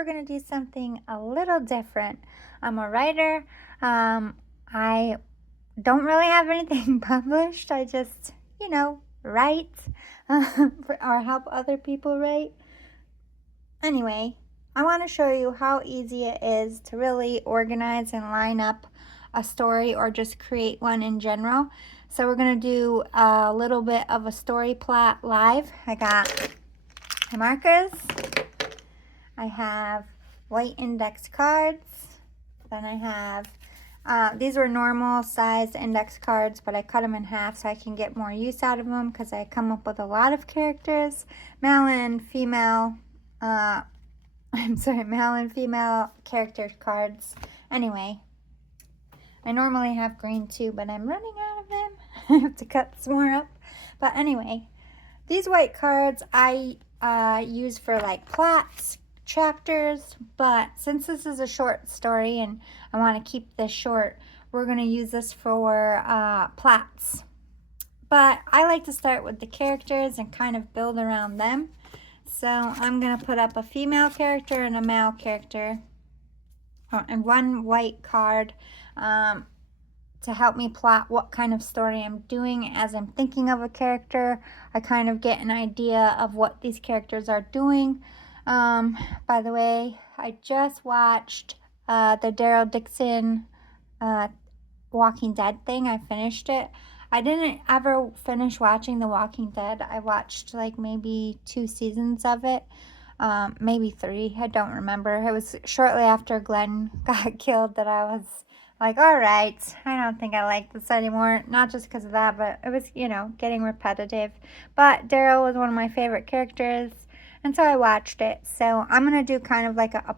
we're going to do something a little different. I'm a writer. I don't really have anything published. I just, write or help other people write. Anyway, I want to show you how easy it is to really organize and line up a story or just create one in general. So we're going to do a little bit of a story plot live. I got my markers. I have white index cards. Then I have, these were normal sized index cards, but I cut them in half so I can get more use out of them because I come up with a lot of characters, male and female, male and female character cards. Anyway, I normally have green too, but I'm running out of them. I have to cut some more up. But anyway, these white cards I use for like plots, chapters, but since this is a short story and I want to keep this short, we're going to use this for plots. But I like to start with the characters and kind of build around them. So I'm going to put up a female character and a male character and one white card to help me plot what kind of story I'm doing. As I'm thinking of a character, I kind of get an idea of what these characters are doing. By the way, I just watched the Daryl Dixon Walking Dead thing. I finished it. I didn't ever finish watching The Walking Dead. I watched like maybe 2 seasons of it, maybe 3. I don't remember. It was shortly after Glenn got killed that I was like, all right, I don't think I like this anymore. Not just because of that, but it was, getting repetitive. But Daryl was one of my favorite characters, and so I watched it. So I'm going to do kind of like a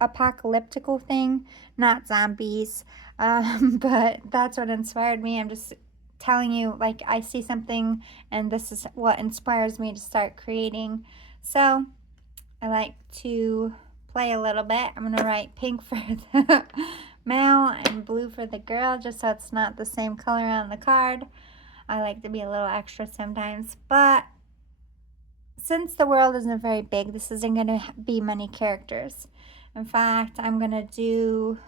apocalyptical thing, not zombies. But that's what inspired me. I'm just telling you, like, I see something, and this is what inspires me to start creating. So I like to play a little bit. I'm going to write pink for the male and blue for the girl, just so it's not the same color on the card. I like to be a little extra sometimes, but since the world isn't very big, this isn't going to be many characters. In fact, we'll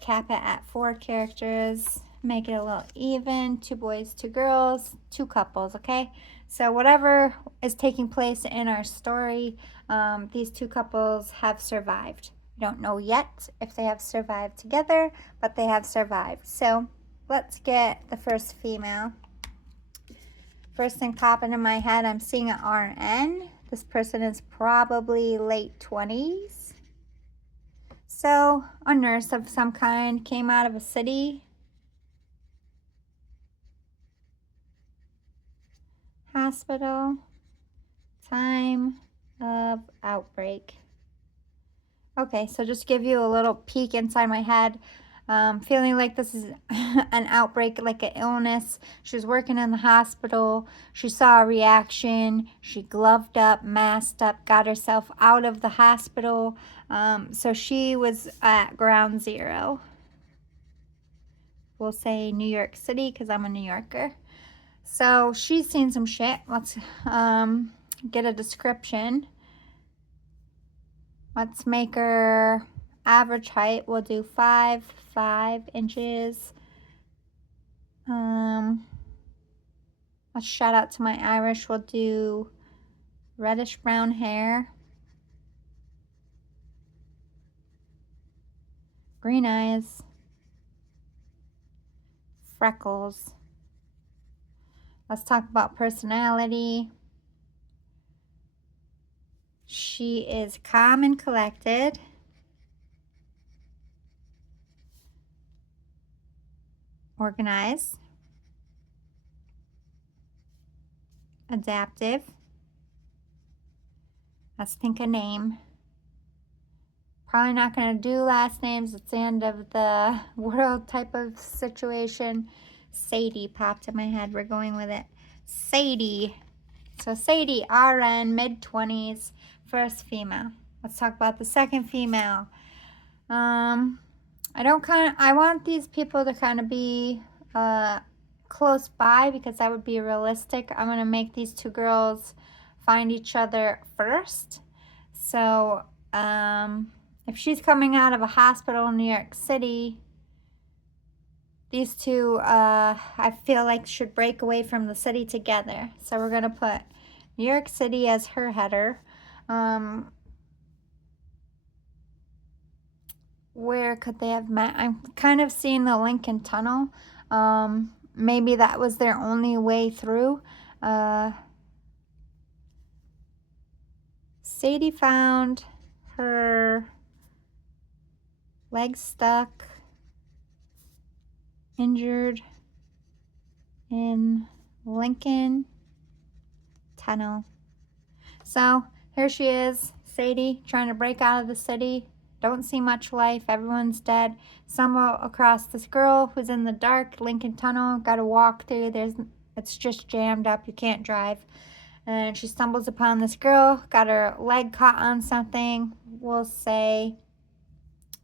cap it at 4 characters, make it a little even, 2 boys, 2 girls, 2 couples, okay? So whatever is taking place in our story, these 2 couples have survived. We don't know yet if they have survived together, but they have survived. So let's get the first female. First thing popping in my head, I'm seeing an RN. This person is probably late 20s. So a nurse of some kind, came out of a city. Hospital. Time of outbreak. Okay, so just give you a little peek inside my head. Feeling like this is an outbreak, like an illness. She was working in the hospital. She saw a reaction. She gloved up, masked up, got herself out of the hospital. So she was at ground zero. We'll say New York City because I'm a New Yorker. So she's seen some shit. Let's get a description. Let's make her average height. We'll do 5 inches. Let's shout out to my Irish. We'll do reddish brown hair. Green eyes. Freckles. Let's talk about personality. She is calm and collected. Organized. Adaptive. Let's think a name. Probably not going to do last names. It's the end of the world type of situation. Sadie popped in my head. We're going with it. Sadie. So Sadie, RN, mid-20s, first female. Let's talk about the second female. I want these people to kind of be close by because that would be realistic. I'm going to make these 2 girls find each other first. So if she's coming out of a hospital in New York City, these two, I feel like should break away from the city together. So we're going to put New York City as her header. Where could they have met? I'm kind of seeing the Lincoln Tunnel. Maybe that was their only way through. Sadie found her leg stuck, injured in Lincoln Tunnel. So here she is, Sadie, trying to break out of the city. Don't see much life. Everyone's dead. Stumble across this girl who's in the dark Lincoln Tunnel. Got to walk through. It's just jammed up. You can't drive. And she stumbles upon this girl. Got her leg caught on something. We'll say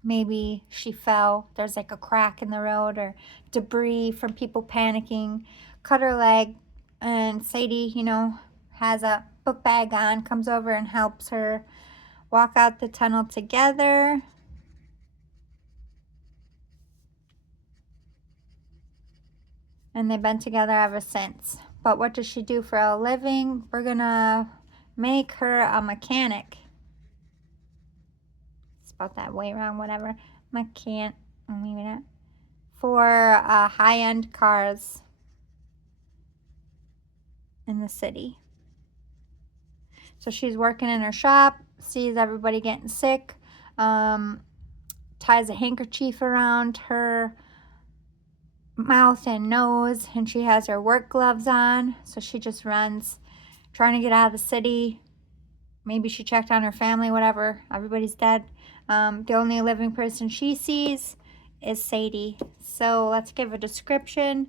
maybe she fell. There's like a crack in the road or debris from people panicking. Cut her leg. And Sadie, has a book bag on. Comes over and helps her walk out the tunnel together. And they've been together ever since. But what does she do for a living? We're gonna make her a mechanic. Spelled that way wrong, whatever. Maybe not. For high-end cars in the city. So she's working in her shop, sees everybody getting sick, ties a handkerchief around her mouth and nose, and she has her work gloves on. So she just runs, trying to get out of the city. Maybe she checked on her family, whatever. Everybody's dead. The only living person she sees is Sadie. So let's give a description.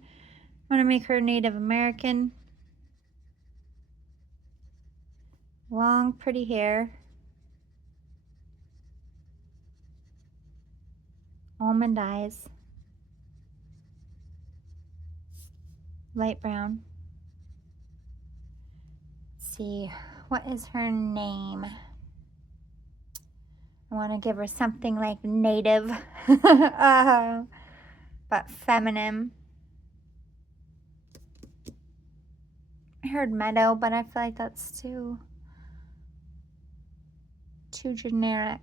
I'm going to make her Native American. Long, pretty hair. Almond eyes. Light brown. Let's see, what is her name? I want to give her something like native, but feminine. I heard meadow, but I feel like that's too generic.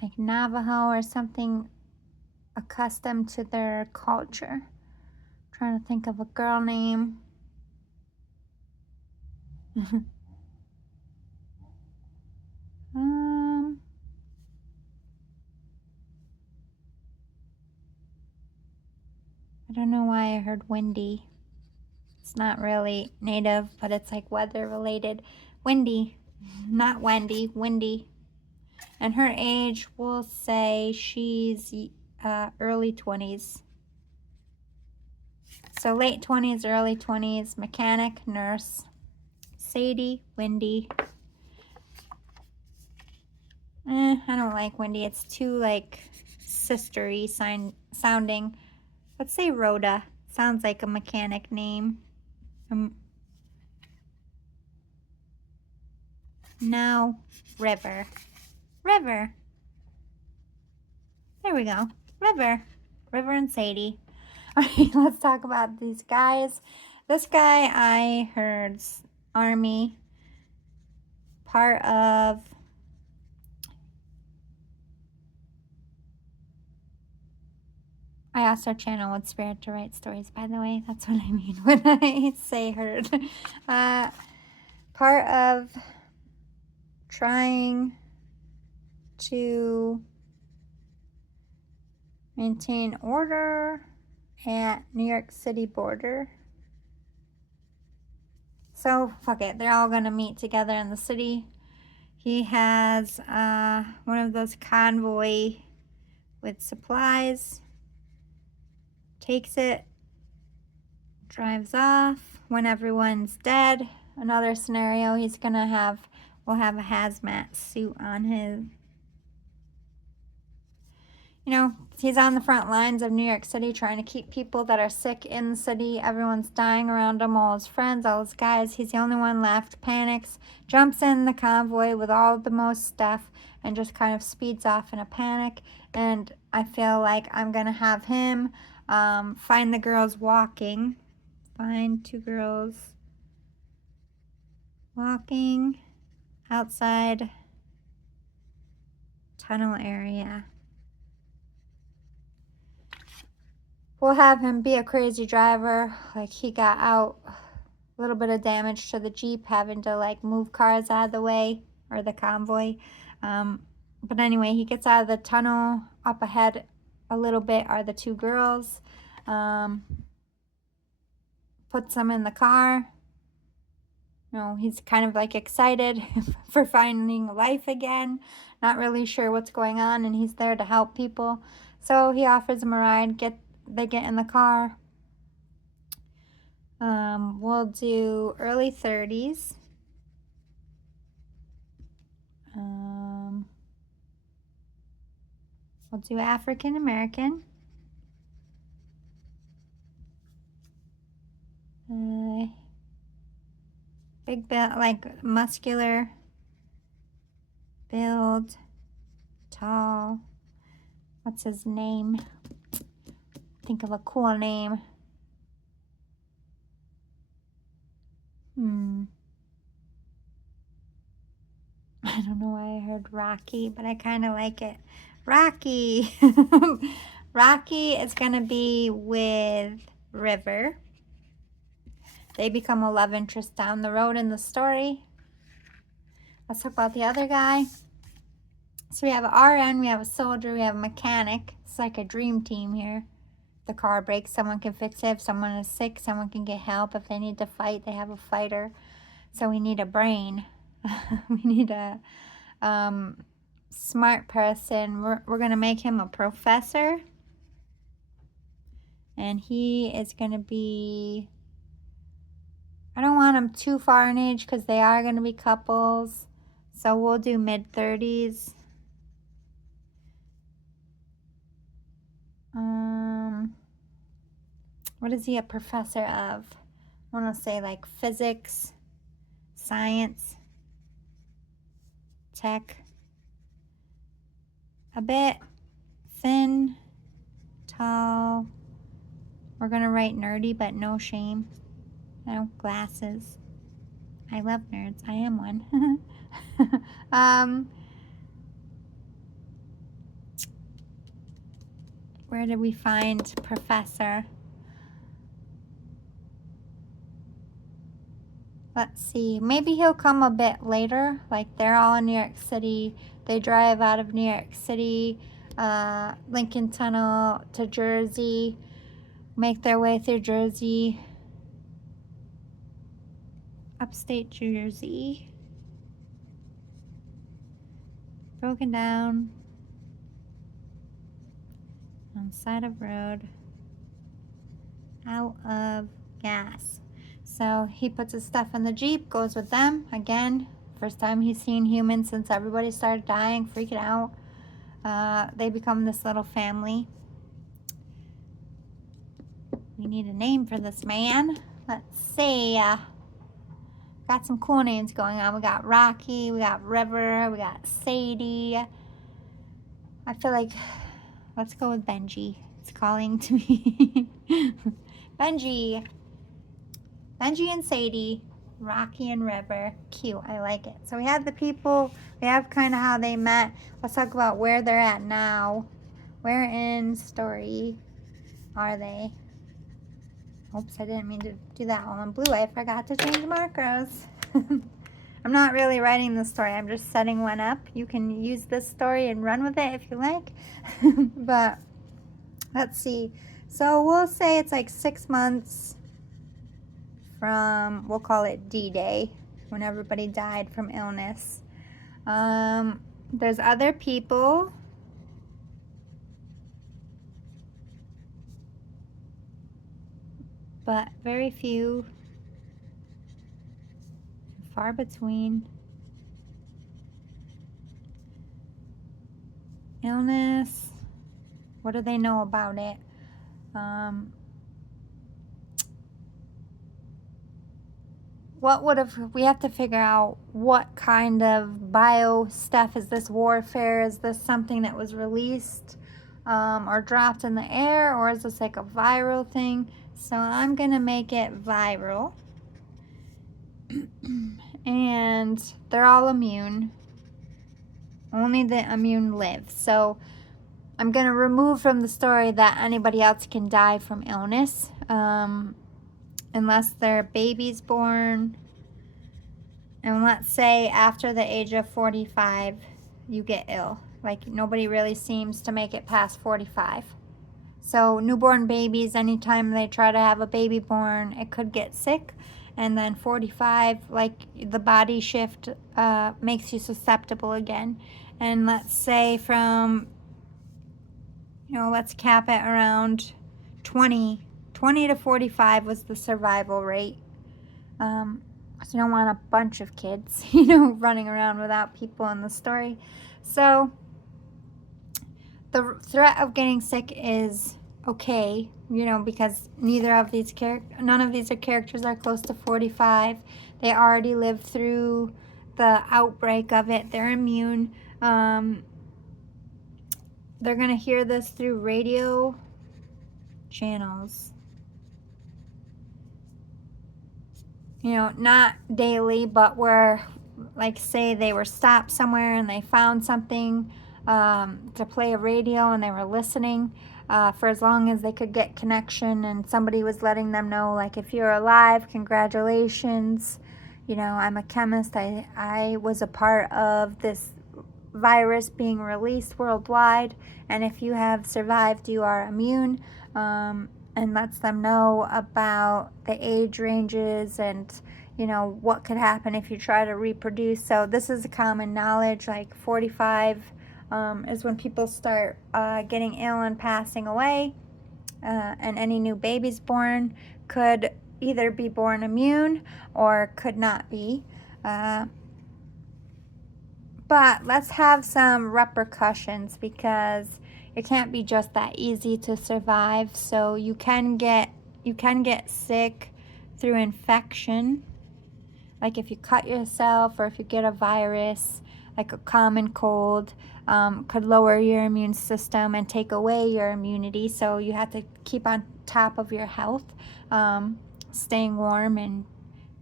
Like Navajo or something accustomed to their culture. Trying to think of a girl name. I don't know why I heard windy. It's not really native, but it's like weather related. Windy, not Wendy, windy. And her age, we'll say she's early 20s. So late 20s, early 20s, mechanic, nurse. Sadie, Wendy. I don't like Wendy. It's too like sistery sounding. Let's say Rhoda. Sounds like a mechanic name. Now, River. River. There we go. River. River and Sadie. All right, let's talk about these guys. This guy, I heard Army. Part of... I asked our channel what spirit to write stories, by the way. That's what I mean when I say heard. Part of trying to maintain order at New York City border. So, fuck it. They're all going to meet together in the city. He has one of those convoy with supplies. Takes it, drives off. When everyone's dead, another scenario, will have a hazmat suit on his. you know, he's on the front lines of New York City trying to keep people that are sick in the city. Everyone's dying around him, all his friends, all his guys. He's the only one left, panics, jumps in the convoy with all the most stuff, and just kind of speeds off in a panic. And I feel like I'm going to have him find the girls walking. Find 2 girls walking outside tunnel area. We'll have him be a crazy driver. Like, he got out, a little bit of damage to the Jeep, having to like move cars out of the way, or the convoy. But anyway, he gets out of the tunnel. Up ahead a little bit are the 2 girls. Puts them in the car. You know, he's kind of like excited for finding life again. Not really sure what's going on, and he's there to help people. So he offers them a ride. They get in the car. We'll do early 30s. We'll do African American. Big build, like muscular build, tall. What's his name? Think of a cool name. I don't know why I heard Rocky, but I kind of like it. Rocky. Rocky is going to be with River. They become a love interest down the road in the story. Let's talk about the other guy. So we have an RN, we have a soldier, we have a mechanic. It's like a dream team here. The car breaks, someone can fix it. If someone is sick, someone can get help. If they need to fight, they have a fighter. So we need a brain. We need a smart person. We're going to make him a professor. And he is going to be... I don't want him too far in age because they are going to be couples. So we'll do mid-30s. What is he a professor of? I want to say like physics, science, tech. A bit thin, tall. We're going to write nerdy, but no shame. No glasses. I love nerds. I am one. Where did we find professor? Let's see. Maybe he'll come a bit later. Like, they're all in New York City. They drive out of New York City, Lincoln Tunnel to Jersey, make their way through Jersey, upstate Jersey, broken down on the side of road, out of gas. So he puts his stuff in the Jeep, goes with them. Again, first time he's seen humans since everybody started dying, freaking out. They become this little family. We need a name for this man. Let's see. Got some cool names going on. We got Rocky, we got River, we got Sadie. I feel like, let's go with Benji. It's calling to me. Benji. Benji and Sadie, Rocky and River. Cute, I like it. So we have the people, we have kind of how they met. Let's talk about where they're at now. Where in story are they? Oops, I didn't mean to do that all in blue. I forgot to change markers. I'm not really writing the story. I'm just setting one up. You can use this story and run with it if you like. But let's see. So we'll say it's like 6 months from, we'll call it D-Day, when everybody died from illness. There's other people. But very few, far between. Illness. What do they know about it? We have to figure out what kind of bio stuff is this. Warfare? Is this something that was released or dropped in the air, or is this like a viral thing? So I'm gonna make it viral. And they're all immune. Only the immune live. So I'm gonna remove from the story that anybody else can die from illness, unless their baby's born. And let's say after the age of 45, you get ill. Like, nobody really seems to make it past 45. So newborn babies, anytime they try to have a baby born, it could get sick. And then 45, like, the body shift makes you susceptible again. And let's say from, let's cap it around 20 to 45 was the survival rate. So you don't want a bunch of kids, running around without people in the story. So the threat of getting sick is okay, because none of these characters are close to 45. They already lived through the outbreak of it. They're immune. They're going to hear this through radio channels. Not daily, but where, like, say they were stopped somewhere and they found something to play a radio, and they were listening for as long as they could get connection, and somebody was letting them know, like, if you're alive, congratulations. I'm a chemist. I was a part of this virus being released worldwide, and if you have survived, you are immune. And lets them know about the age ranges and, what could happen if you try to reproduce. So this is a common knowledge. Like 45 is when people start getting ill and passing away. And any new babies born could either be born immune or could not be. But let's have some repercussions, because it can't be just that easy to survive. So you can get sick through infection, like if you cut yourself, or if you get a virus, like a common cold, could lower your immune system and take away your immunity. So you have to keep on top of your health, staying warm, and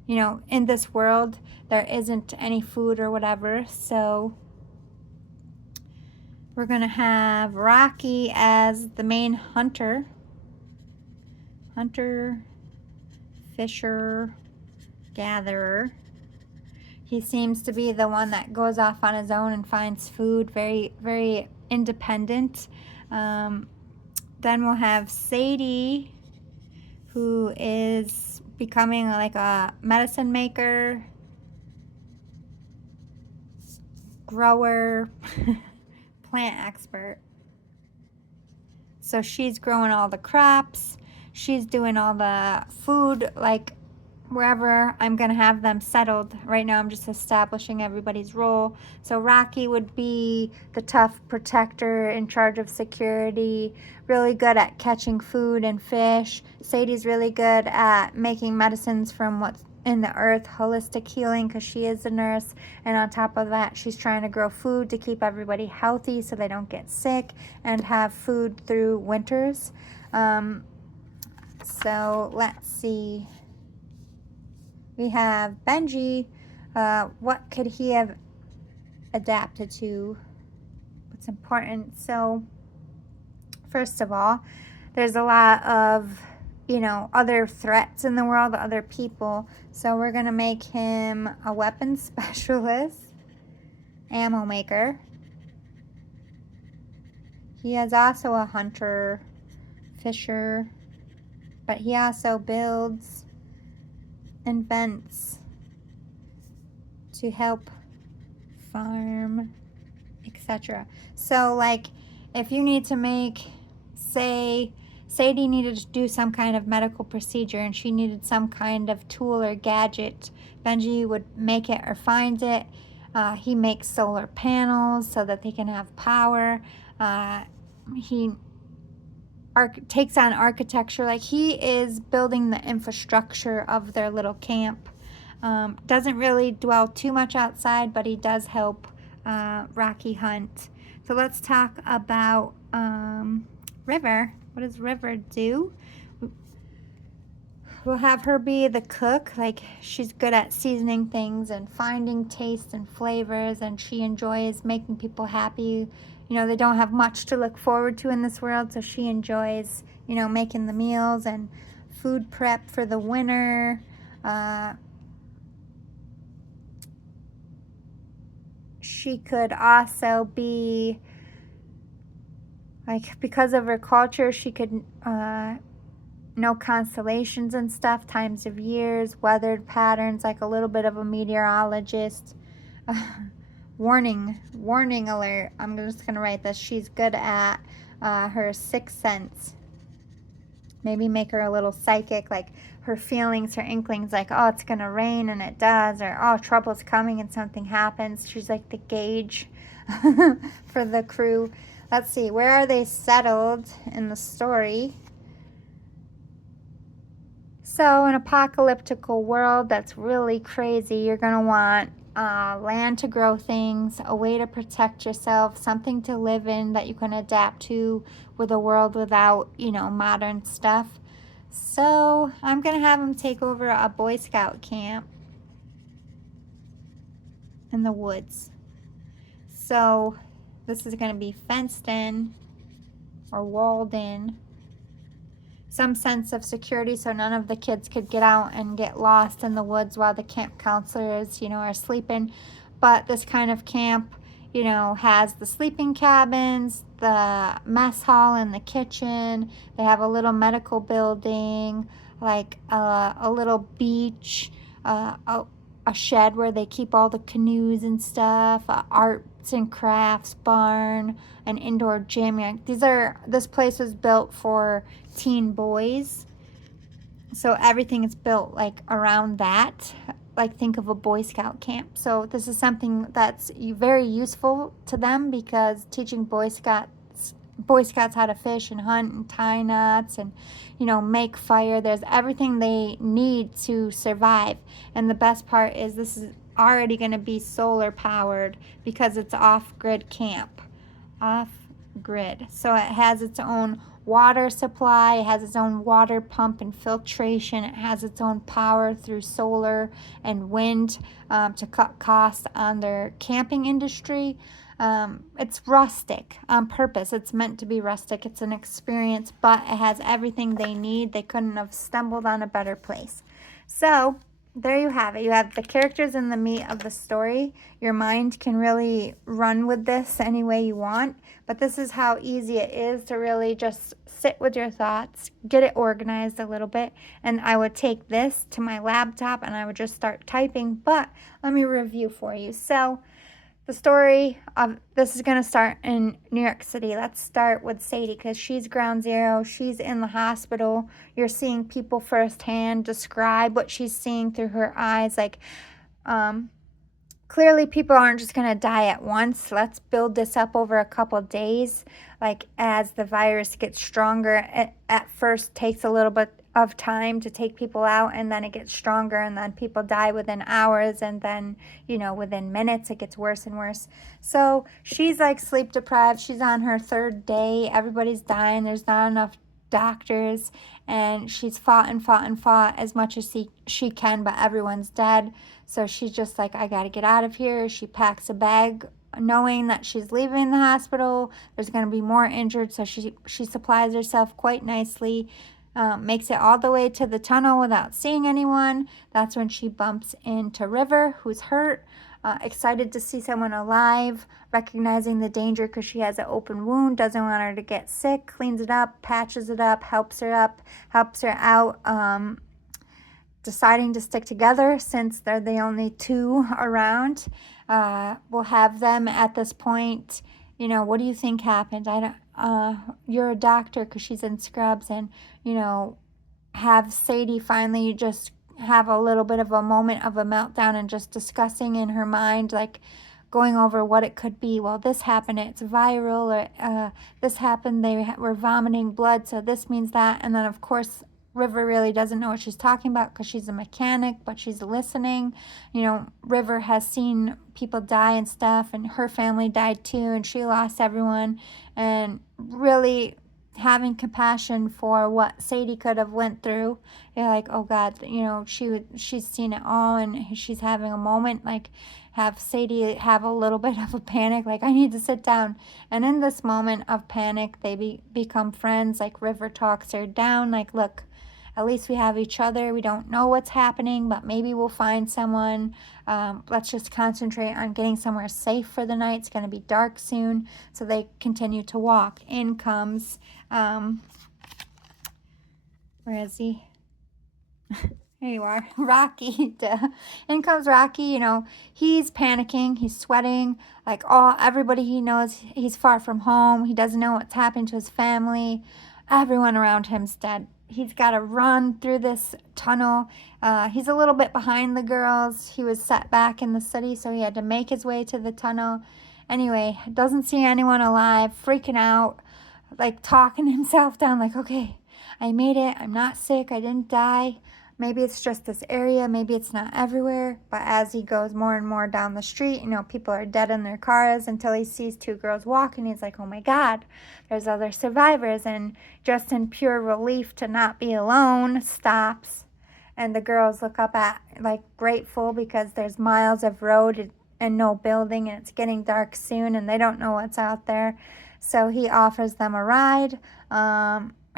in this world there isn't any food or whatever. So we're going to have Rocky as the main hunter, fisher, gatherer. He seems to be the one that goes off on his own and finds food, very, very independent. Then we'll have Sadie, who is becoming like a medicine maker, grower, plant expert. So she's growing all the crops. She's doing all the food, like wherever I'm going to have them settled. Right now I'm just establishing everybody's role. So Rocky would be the tough protector in charge of security, really good at catching food and fish. Sadie's really good at making medicines from what's in the earth, holistic healing, because she is a nurse. And on top of that, she's trying to grow food to keep everybody healthy so they don't get sick and have food through winters. So let's see. We have Benji. What could he have adapted to? What's important? So first of all, there's a lot of other threats in the world, other people. So we're going to make him a weapons specialist, ammo maker. He is also a hunter, fisher, but he also builds, invents to help farm, etc. So like if you need to make, say, Sadie needed to do some kind of medical procedure and she needed some kind of tool or gadget, Benji would make it or find it. He makes solar panels so that they can have power. He takes on architecture. Like, he is building the infrastructure of their little camp. Doesn't really dwell too much outside, but he does help Rocky hunt. So let's talk about River. What does River do? We'll have her be the cook. Like, she's good at seasoning things and finding tastes and flavors, and she enjoys making people happy. You know, they don't have much to look forward to in this world, so she enjoys, you know, making the meals and food prep for the winter. She could also be, like, because of her culture, she could know constellations and stuff, times of years, weathered patterns, like a little bit of a meteorologist. Warning alert. I'm just going to write this. She's good at her sixth sense. Maybe make her a little psychic, like her feelings, her inklings, like, oh, it's going to rain, and it does, or, oh, trouble's coming and something happens. She's like the gauge for the crew. Let's see, where are they settled in the story? So, an apocalyptical world that's really crazy, you're going to want land to grow things, a way to protect yourself, something to live in that you can adapt to with a world without, you know, modern stuff. So, I'm going to have them take over a Boy Scout camp in the woods. So, this is going to be fenced in or walled in. Some sense of security so none of the kids could get out and get lost in the woods while the camp counselors, you know, are sleeping. But this kind of camp, you know, has the sleeping cabins, the mess hall and the kitchen. They have a little medical building, like a little beach, a shed where they keep all the canoes and stuff, arts and crafts barn, an indoor gym. This place was built for teen boys, so everything is built like around that. Like, think of a Boy Scout camp. So this is something that's very useful to them, because teaching Boy Scouts how to fish and hunt and tie knots and, you know, make fire. There's everything they need to survive. And the best part is this is already going to be solar powered because it's off-grid camp. Off-grid. So it has its own water supply, it has its own water pump and filtration, it has its own power through solar and wind to cut costs on their camping industry. It's rustic on purpose. It's meant to be rustic. It's an experience, but it has everything they need. They couldn't have stumbled on a better place. So there you have it. You have the characters and the meat of the story. Your mind can really run with this any way you want, but this is how easy it is to really just sit with your thoughts, get it organized a little bit, and I would take this to my laptop and I would just start typing. But let me review for you. So the story of this is going to start in New York City. Let's start with Sadie, because she's ground zero. She's in the hospital. You're seeing people firsthand describe what she's seeing through her eyes. Like, clearly people aren't just going to die at once. Let's build this up over a couple days. Like, as the virus gets stronger, it at first takes a little bit of time to take people out, and then it gets stronger, and then people die within hours, and then, you know, within minutes it gets worse and worse. So she's like sleep deprived. She's on her third day. Everybody's dying. There's not enough doctors, and she's fought as much as she can, but everyone's dead. So she's just like, I gotta get out of here. She packs a bag knowing that she's leaving the hospital. There's going to be more injured, so she supplies herself quite nicely. Makes it all the way to the tunnel without seeing anyone. That's when she bumps into River, who's hurt, excited to see someone alive, recognizing the danger because she has an open wound, doesn't want her to get sick, cleans it up, patches it up, helps her out, deciding to stick together since they're the only two around. We'll have them at this point, you know, what do you think happened? You're a doctor, because she's in scrubs, and, you know, have Sadie finally just have a little bit of a moment of a meltdown and just discussing in her mind, like, going over what it could be. Well, this happened, it's viral, or this happened, they were vomiting blood, so this means that. And then, of course, River really doesn't know what she's talking about because she's a mechanic, but she's listening. You know, River has seen people die and stuff, and her family died too, and she lost everyone. And really having compassion for what Sadie could have went through. You're like, oh God, you know, she's seen it all, and she's having a moment, like have Sadie have a little bit of a panic, like I need to sit down. And in this moment of panic, they become friends. Like River talks her down, like, look, at least we have each other. We don't know what's happening, but maybe we'll find someone. Let's just concentrate on getting somewhere safe for the night. It's going to be dark soon. So they continue to walk. In comes, where is he? Here you are, Rocky. In comes Rocky. You know, he's panicking, he's sweating, like everybody he knows, he's far from home. He doesn't know what's happened to his family. Everyone around him's dead. He's got to run through this tunnel. He's a little bit behind the girls. He was set back in the city, so he had to make his way to the tunnel. Anyway, doesn't see anyone alive, freaking out, like talking himself down, like, okay, I made it. I'm not sick. I didn't die. Maybe it's just this area. Maybe it's not everywhere. But as he goes more and more down the street, you know, people are dead in their cars until he sees two girls walking. He's like, oh my God, there's other survivors. And just in pure relief to not be alone, stops. And the girls look up at, like, grateful because there's miles of road and no building, and it's getting dark soon, and they don't know what's out there. So he offers them a ride.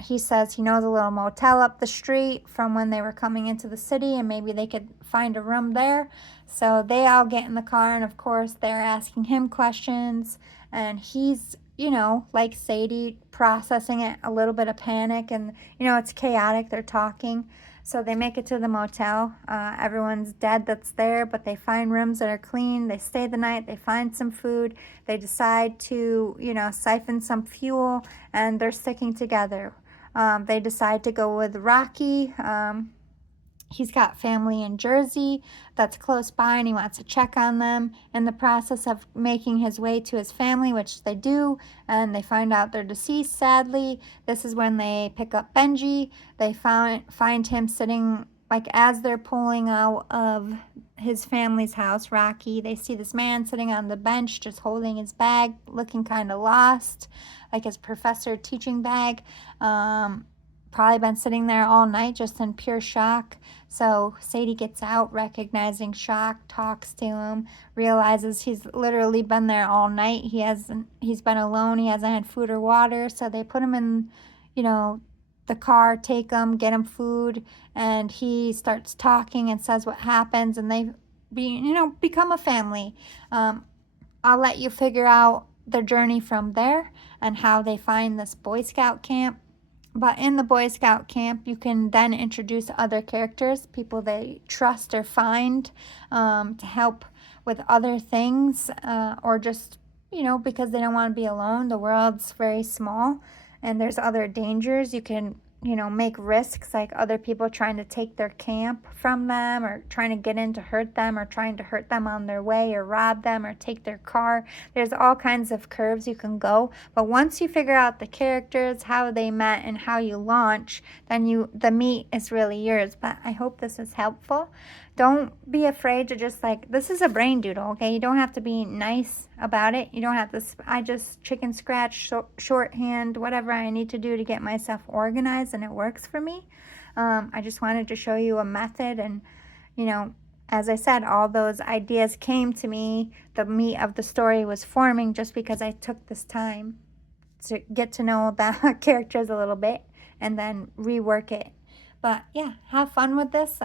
He says he knows a little motel up the street from when they were coming into the city, and maybe they could find a room there. So they all get in the car, and of course they're asking him questions, and he's, you know, like Sadie, processing it, a little bit of panic, and, you know, it's chaotic. They're talking. So they make it to the motel. Everyone's dead that's there, but they find rooms that are clean. They stay the night. They find some food. They decide to, you know, siphon some fuel, and they're sticking together. They decide to go with Rocky. He's got family in Jersey that's close by, and he wants to check on them. In the process of making his way to his family, which they do, and they find out they're deceased, sadly. This is when they pick up Benji. They find him sitting, like, as they're pulling out of his family's house, Rocky, they see this man sitting on the bench just holding his bag, looking kind of lost, like his professor teaching bag. Probably been sitting there all night just in pure shock. So Sadie gets out, recognizing shock, talks to him, realizes he's literally been there all night. He's been alone. He hasn't had food or water. So they put him in, you know, the car, take him, get him food, and he starts talking and says what happens, and they become a family. I'll let you figure out their journey from there and how they find this Boy Scout camp. But in the Boy Scout camp, you can then introduce other characters, people they trust or find to help with other things, or just, you know, because they don't want to be alone. The world's very small, and there's other dangers. You can, you know, make risks, like other people trying to take their camp from them, or trying to get in to hurt them, or trying to hurt them on their way, or rob them, or take their car. There's all kinds of curves you can go. But once you figure out the characters, how they met, and how you launch, then the meat is really yours. But I hope this is helpful. Don't be afraid to just, like, this is a brain doodle, okay? You don't have to be nice about it. You don't have to, I just chicken scratch, shorthand, whatever I need to do to get myself organized, and it works for me. I just wanted to show you a method, and, you know, as I said, all those ideas came to me. The meat of the story was forming just because I took this time to get to know the characters a little bit and then rework it. But yeah, have fun with this.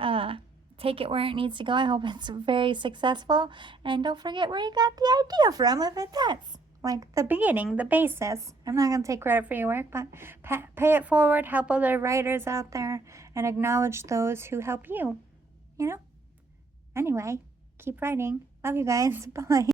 Take it where it needs to go. I hope it's very successful. And don't forget where you got the idea from if it does. Like the beginning, the basis. I'm not going to take credit for your work, but pay it forward, help other writers out there, and acknowledge those who help you. You know? Anyway, keep writing. Love you guys. Bye.